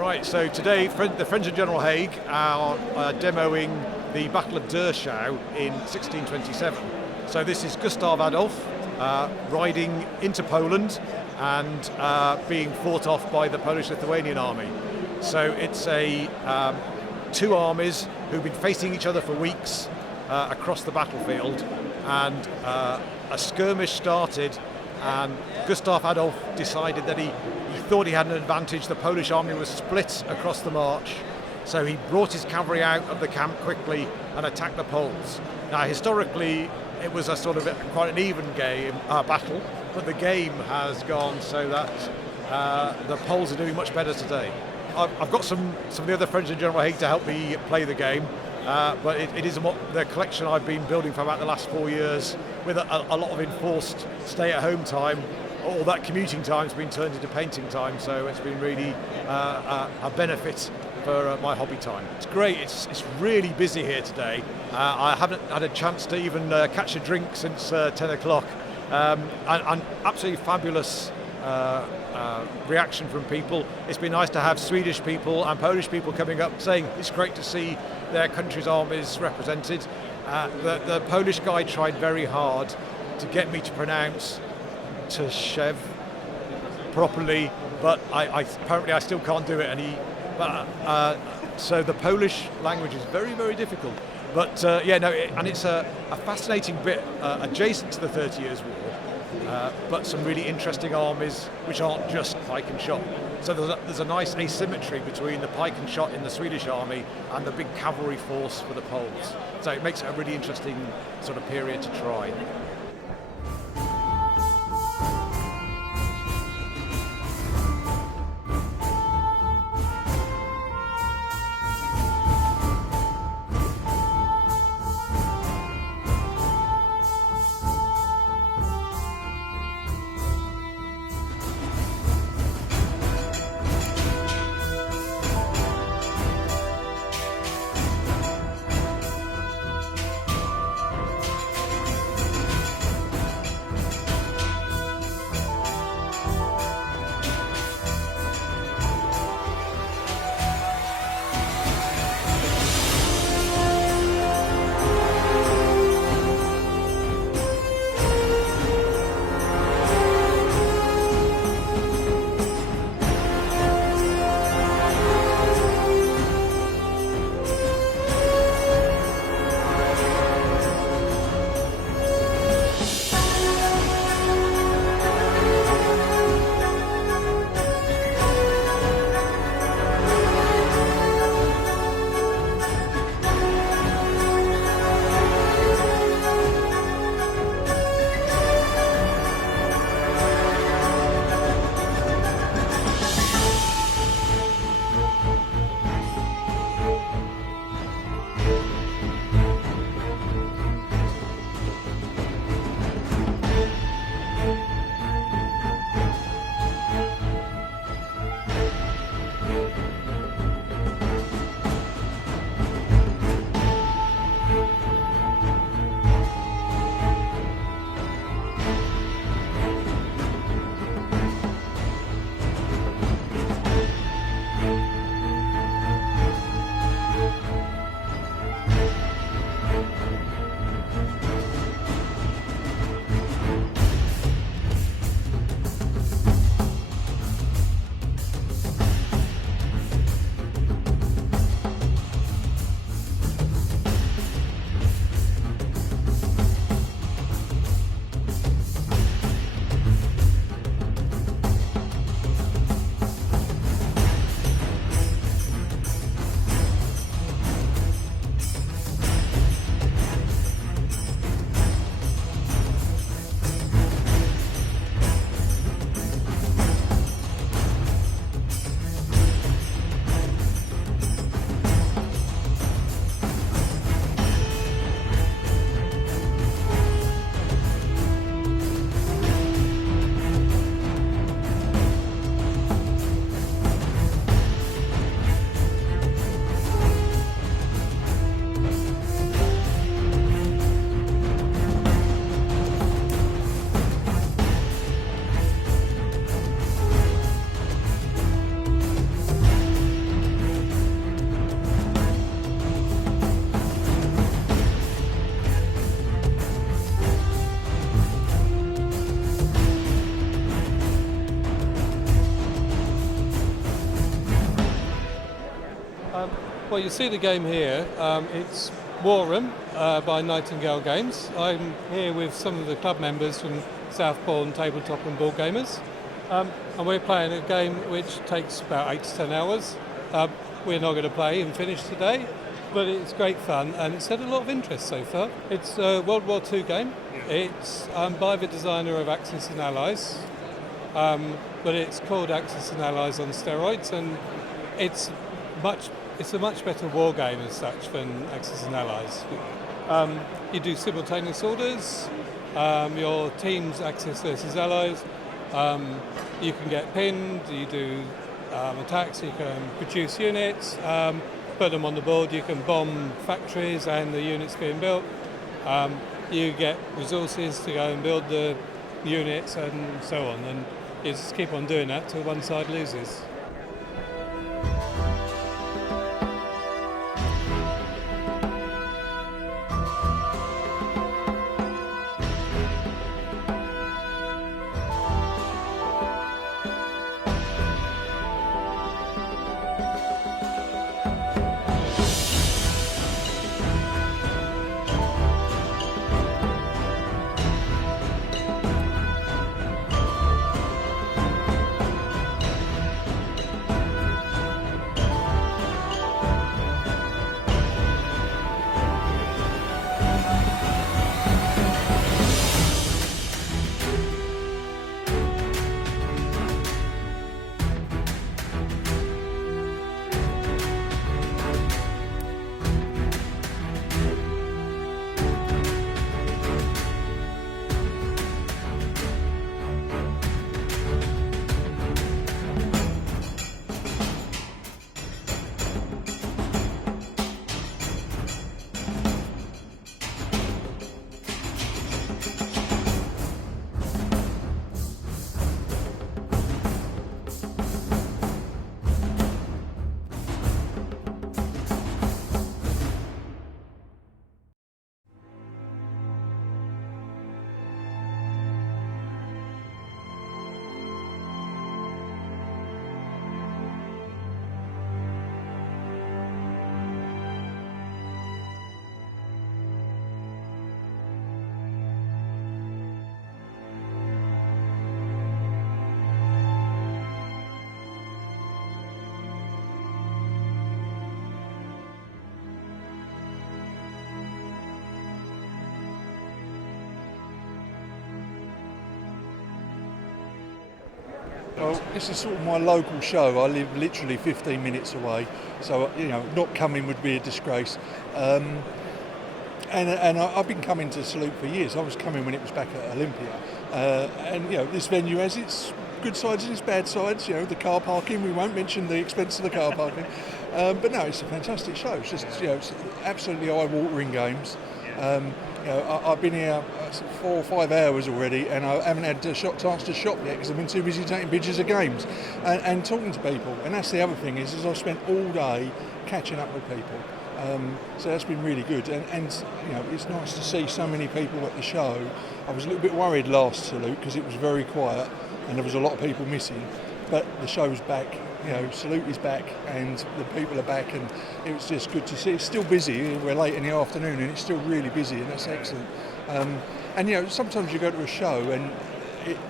Right, so today the Friends of General Haig are demoing the Battle of Dachau in 1627. So this is Gustav Adolf riding into Poland and being fought off by the Polish-Lithuanian army. So it's two armies who've been facing each other for weeks across the battlefield, and a skirmish started, and Gustav Adolf decided that he thought he had an advantage. The Polish army was split across the march, so he brought his cavalry out of the camp quickly and attacked the Poles. Now, historically, it was a sort of quite an even battle, but the game has gone so that the Poles are doing much better today. I've got some of the other Friends of General Haig to help me play the game, but it is the collection I've been building for about the last 4 years, with a lot of enforced stay-at-home time. All that commuting time's been turned into painting time, so it's been really a benefit for my hobby time. It's great. It's really busy here today. I haven't had a chance to even catch a drink since 10 o'clock. And absolutely fabulous reaction from people. It's been nice to have Swedish people and Polish people coming up saying it's great to see their country's armies represented. The Polish guy tried very hard to get me to pronounce Tschew properly, but apparently I still can't do it. So the Polish language is very, very difficult. But and it's a fascinating bit adjacent to the 30 Years' War, but some really interesting armies which aren't just pike and shot. So there's a nice asymmetry between the pike and shot in the Swedish army and the big cavalry force for the Poles. So it makes it a really interesting sort of period to try. Well, you see the game here. It's War Room by Nightingale Games. I'm here with some of the club members from Southborne, Tabletop and Boardgamers. And we're playing a game which takes about 8 to 10 hours. We're not going to play and finish today, but it's great fun and it's had a lot of interest so far. It's a World War II game. It's by the designer of Axis and Allies, but it's called Axis and Allies on steroids, and it's a much better war game as such than Axis and Allies. You do simultaneous orders, your team's Axis versus Allies, you can get pinned, you do attacks, you can produce units, put them on the board, you can bomb factories and the units being built, you get resources to go and build the units and so on, and you just keep on doing that till one side loses. Well, this is sort of my local show. I live literally 15 minutes away, so not coming would be a disgrace. And I've been coming to Salute for years. I was coming when it was back at Olympia, and this venue has its good sides and its bad sides. The car parking. We won't mention the expense of the car parking, but no, it's a fantastic show. It's just it's absolutely eye-watering games. I've been here 4 or 5 hours already, and I haven't had a chance to shop yet because I've been too busy taking pictures of games and talking to people. And that's the other thing is I've spent all day catching up with people. So that's been really good, and it's nice to see so many people at the show. I was a little bit worried last Salute because it was very quiet and there was a lot of people missing, but the show's back. Salute is back and the people are back, and it was just good to see. It's still busy. We're late in the afternoon and it's still really busy, and that's excellent. And sometimes you go to a show and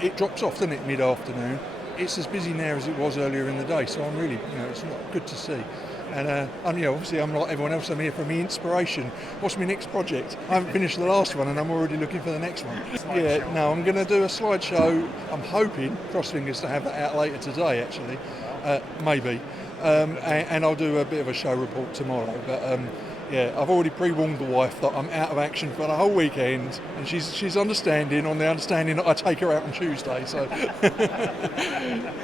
it drops off, doesn't it, mid-afternoon. It's as busy now as it was earlier in the day, so I'm really, it's good to see. And obviously I'm like everyone else, I'm here for my inspiration. What's my next project? I haven't finished the last one and I'm already looking for the next one. I'm going to do a slideshow. I'm hoping, cross fingers, to have that out later today actually, maybe. And I'll do a bit of a show report tomorrow. But I've already pre-warned the wife that I'm out of action for the whole weekend, and she's understanding, on the understanding that I take her out on Tuesday. So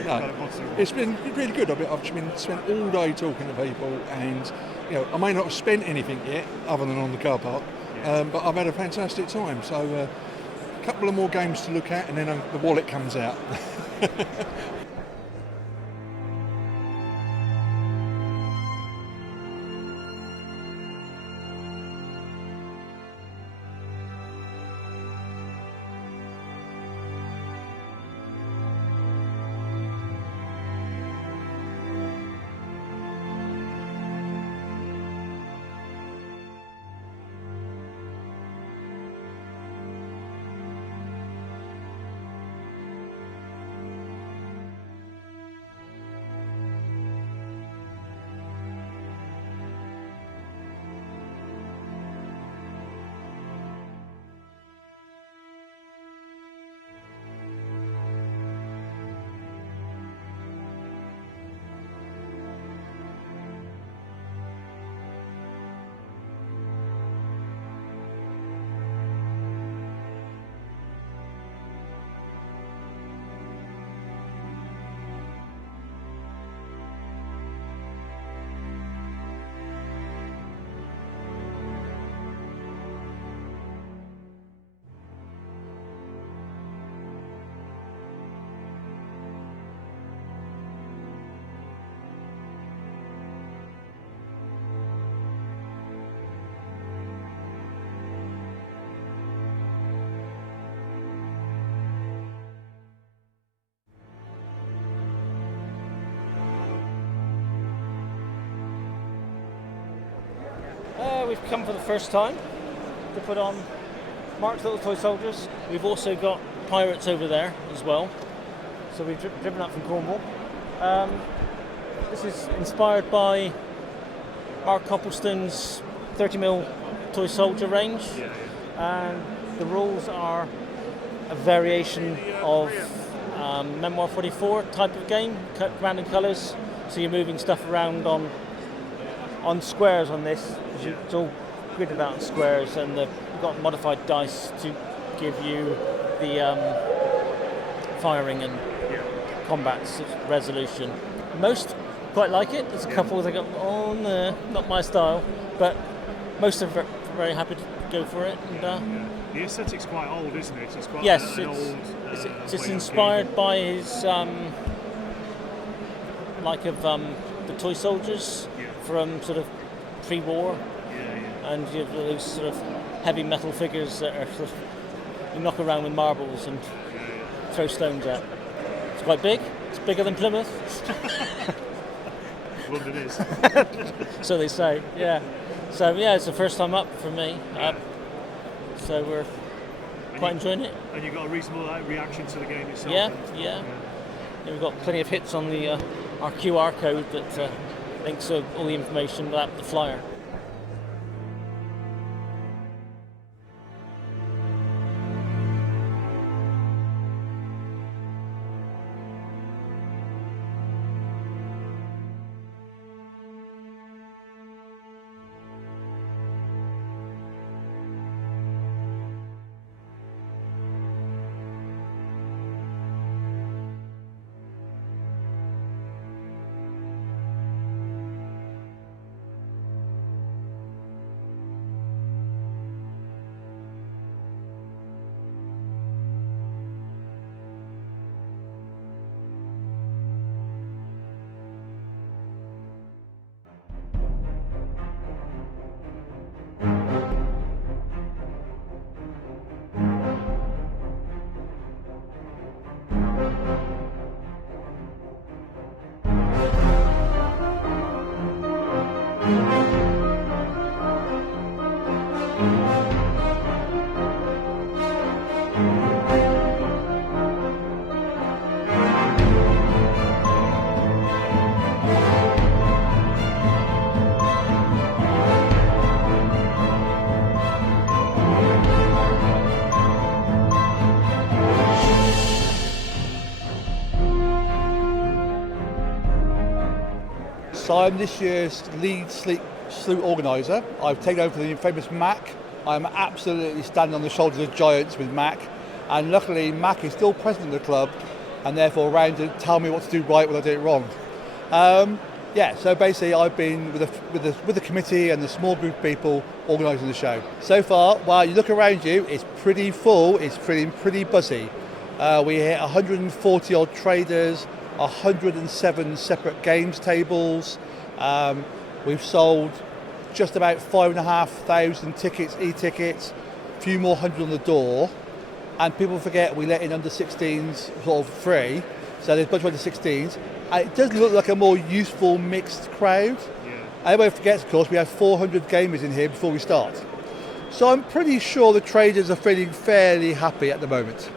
no, it's been really good. I've spent all day talking to people, and I may not have spent anything yet other than on the car park, but I've had a fantastic time. So a couple of more games to look at, and then the wallet comes out. we've come for the first time to put on Mark's Little Toy Soldiers. We've also got pirates over there as well. So we've driven up from Cornwall. This is inspired by Mark Copplestone's 30mm toy soldier range. And the rules are a variation of Memoir 44 type of game, command and colours. So you're moving stuff around on squares on this. It's all gridded out in squares, and you've got modified dice to give you the firing and combat resolution. Most quite like it. There's a couple that go, oh no, not my style, but most are very happy to go for it. And, the aesthetic's quite old, isn't it? It's quite it's inspired by his the toy soldiers from sort of pre-war, and you have those sort of heavy metal figures that are sort of, you knock around with marbles and throw stones at. It's quite big. It's bigger than Plymouth. London is. So they say. Yeah. So yeah, it's the first time up for me. So we're quite enjoying it. And you got a reasonable reaction to the game itself. Yeah. We've got plenty of hits on the our QR code that links all the information about the flyer. So I'm this year's lead sleuth organiser. I've taken over the famous Mac. I'm absolutely standing on the shoulders of giants with Mac, and luckily Mac is still president of the club and therefore around to tell me what to do right when I do it wrong. So basically I've been with the committee and the small group of people organising the show. So far, while you look around you, it's pretty full, it's pretty buzzy. We hit 140 odd traders, 107 separate games tables. We've sold just about 5,500 tickets, e-tickets, a few more hundred on the door, and people forget we let in under 16s sort of free, so there's a bunch of under 16s, and it does look like a more youthful mixed crowd. Everybody forgets, of course, we have 400 gamers in here before we start. So I'm pretty sure the traders are feeling fairly happy at the moment.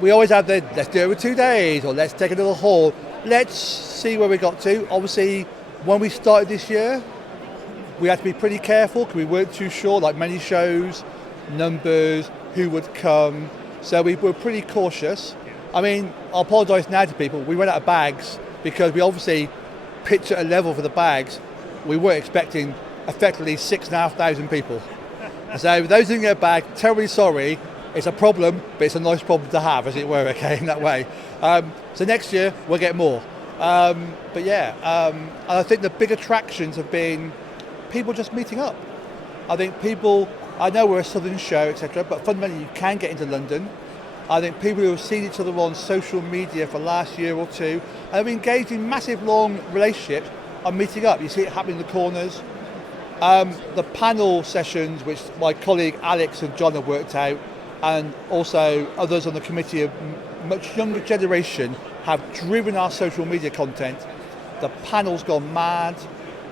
We always have the let's do it over 2 days, or let's take a little haul. Let's see where we got to. Obviously, when we started this year, we had to be pretty careful because we weren't too sure, like many shows, numbers, who would come. So we were pretty cautious. I mean, I'll apologise now to people. We ran out of bags because we obviously pitched at a level for the bags. We weren't expecting effectively 6,500 people. So those who didn't get a bag, terribly sorry. It's a problem, but it's a nice problem to have, as it were, okay, in that way. So next year, we'll get more. And I think the big attractions have been people just meeting up. I think people, I know we're a southern show, etc., but fundamentally you can get into London. I think people who have seen each other on social media for the last year or two and have engaged in massive long relationships are meeting up. You see it happening in the corners. The panel sessions, which my colleague Alex and John have worked out, and also others on the committee of much younger generation have driven our social media content. The panel's gone mad.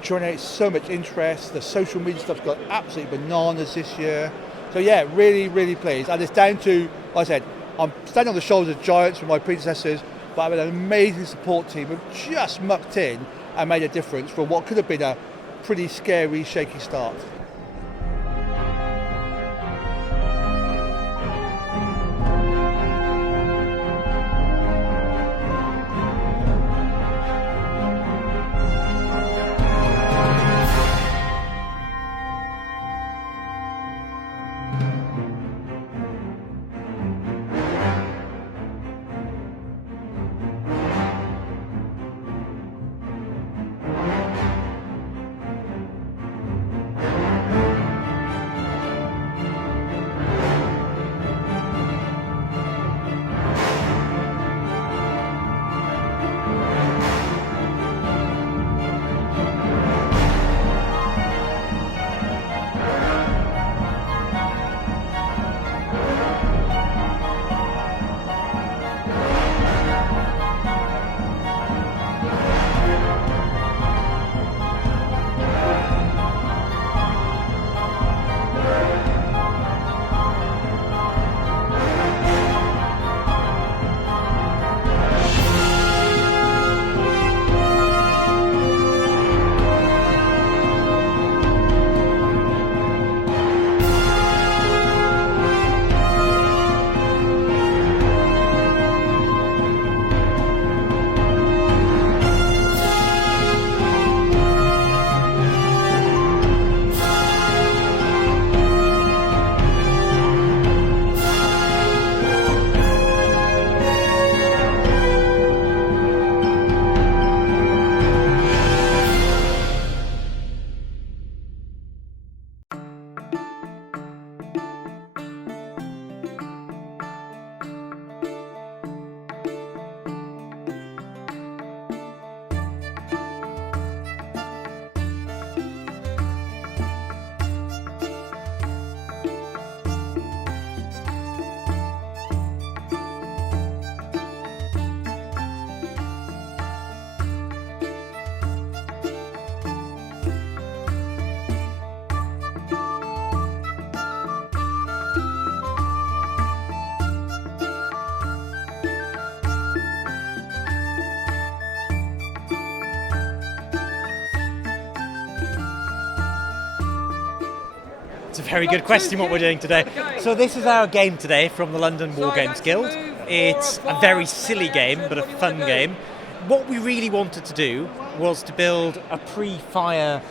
generates so much interest. The social media stuff's got absolutely bananas this year. So yeah, really, really pleased. And it's down to, like I said, I'm standing on the shoulders of giants from my predecessors, but I have an amazing support team who've just mucked in and made a difference for what could have been a pretty scary, shaky start. It's a very good question what we're doing today. So this is our game today from the London Wargames Guild. It's a very silly game, but a fun game. What we really wanted to do was to build a pre-fire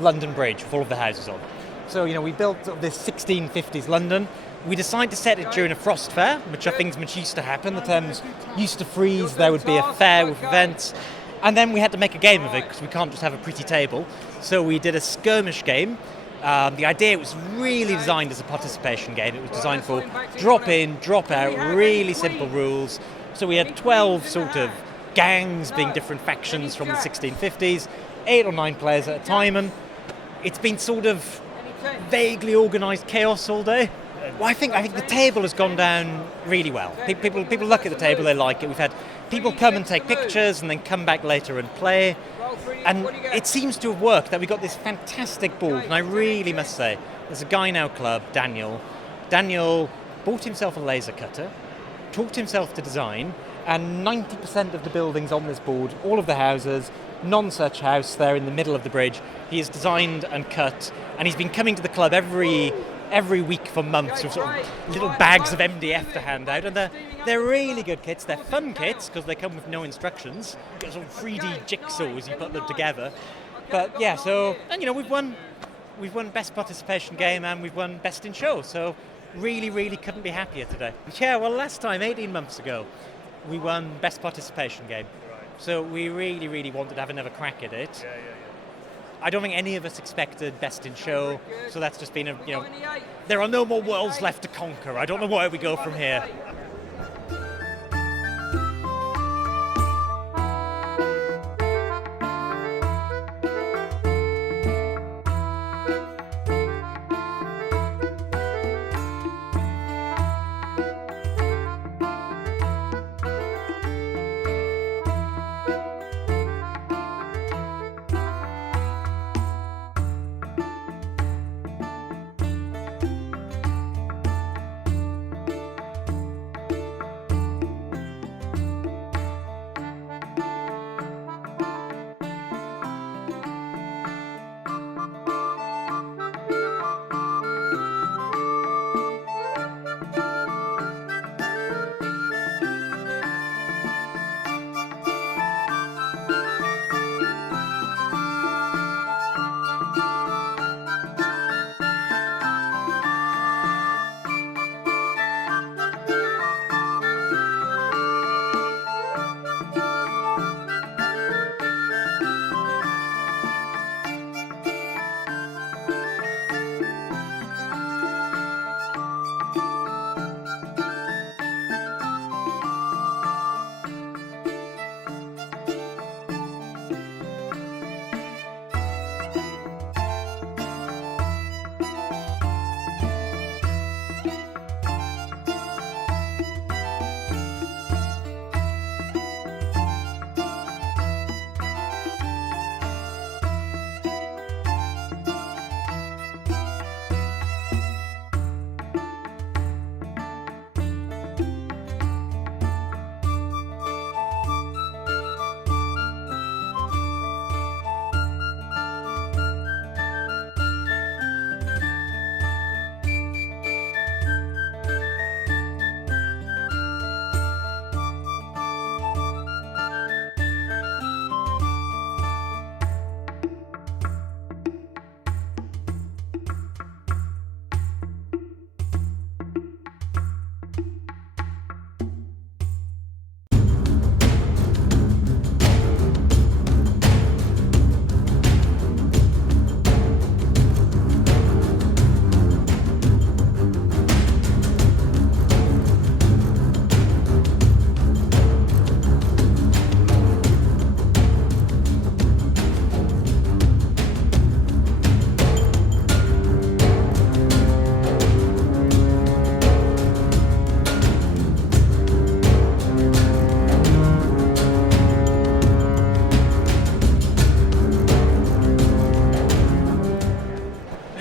London bridge with all of the houses on. So, we built this 1650s London. We decided to set it during a frost fair, which are things which used to happen. The Thames used to freeze, there would be a fair with events. And then we had to make a game of it because we can't just have a pretty table. So we did a skirmish game. The idea was really designed as a participation game. It was designed for drop in, drop out, really simple rules. So we had 12 sort of gangs being different factions from the 1650s, 8 or 9 players at a time, and it's been sort of vaguely organised chaos all day. Well, I think the table has gone down really well. People look at the table, they like it. We've had people come and take pictures and then come back later and play. And it seems to have worked, that we got this fantastic board. And I really must say, there's a guy in our club, Daniel. Daniel bought himself a laser cutter, taught himself to design, and 90% of the buildings on this board, all of the houses, none such house there in the middle of the bridge, he has designed and cut. And he's been coming to the club every week for months with sort of little bags of MDF to hand out, and they're really good kits. They're fun kits because they come with no instructions. You get sort of 3D jigsaws, you put them together. But yeah, so, and we've won best participation game and we've won best in show, so really couldn't be happier today. Yeah, well, last time 18 months ago we won best participation game, so we really wanted to have another crack at it. I don't think any of us expected best in show, so that's just been there are no more worlds left to conquer. I don't know where we go from here.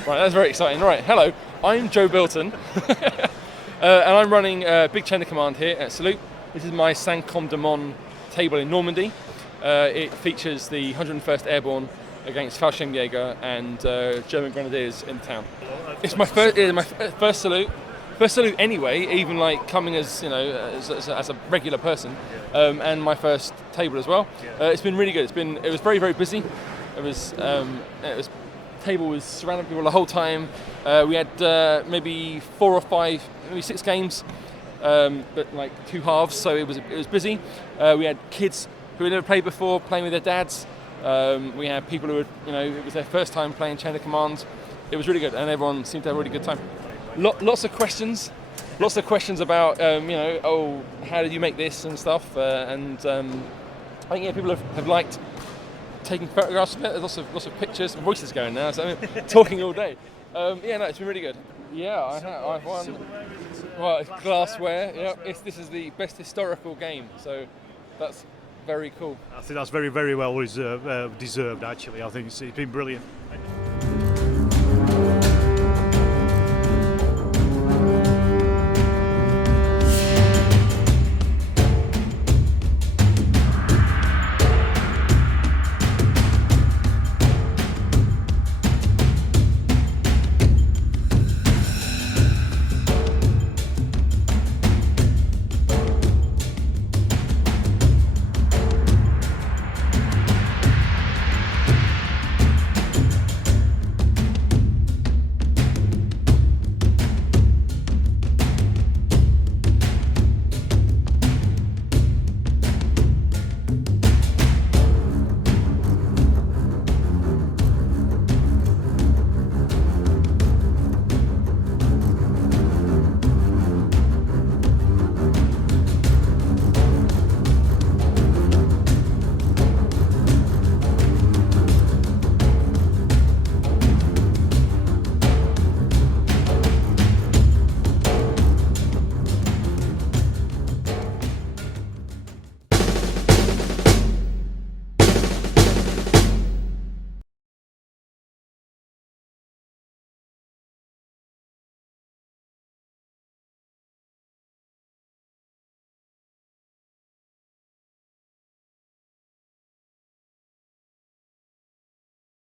Right, that's very exciting. Right, hello, I'm Joe Bilton, and I'm running Big Chain of Command here at Salute. This is my Saint-Côme de Mont table in Normandy. It features the 101st Airborne against Fallschirmjäger and German Grenadiers in town. It's my first salute. First salute anyway, even like coming as as a regular person, and my first table as well. It's been really good. It was very busy. Table was surrounding people the whole time. We had maybe 4 or 5, maybe 6 games, but like 2 halves, so it was busy. We had kids who had never played before playing with their dads. We had people who it was their first time playing Chain of Command. It was really good, and everyone seemed to have a really good time. Lots of questions about how did you make this and stuff, and I think people have liked taking photographs of it. There's lots of pictures. My voice is going now, so I'm talking all day. It's been really good. Yeah, I've won. Well, it's glassware. Yeah, this is the best historical game, so that's very cool. I think that's very well deserved. Actually, I think it's been brilliant.